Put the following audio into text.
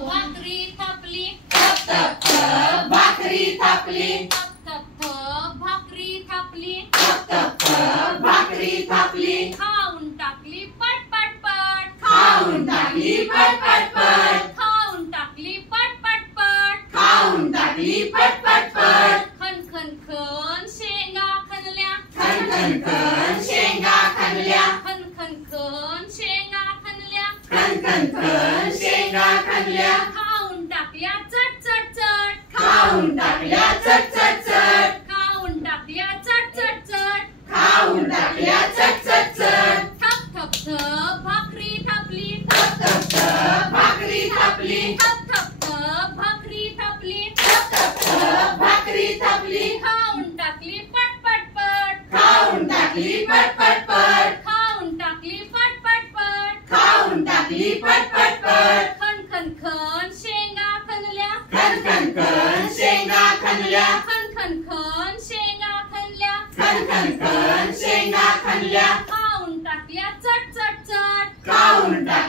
भाकरी थापली, थप थप थप भाकरी थापली, थप थप थप भाकरी थापली, थप थप थप भाकरी थापली, खाऊन टाकली पट पट पट, खाऊन टाकली पट पट पट, खाऊन टाकली पट पट पट, खाऊन टाकली पट पट पट, खन खन खन शेंगा खणल्या, खन खन खन शेंगा खणल्या, खन खन खन शेंगा खणल्या, खन खन खन शेंगा खणल्या, खाऊन टाकल्या चट चट चट, खाऊन टाकल्या चट चट चट, खाऊन टाकल्या चट चट चट, खाऊन टाकल्या चट चट चट, थप थप थप भाकरी थापली, थप थप थप भाकरी थापली, थप थप थप भाकरी थापली, थप थप थप भाकरी थापली, खाऊन टाकली पट पट पट, खाऊन टाकली पट पट पट, खाऊन टाकली पट पट पट, खाऊन टाकली पट पट पट, खन खन खन शेंगा खणल्या, खन खन खन शेंगा खणल्या, खन खन खन शेंगा खणल्या, खन खन खन शेंगा खणल्या, खाऊन टाकल्या चट चट चट, खाऊन टाकल्या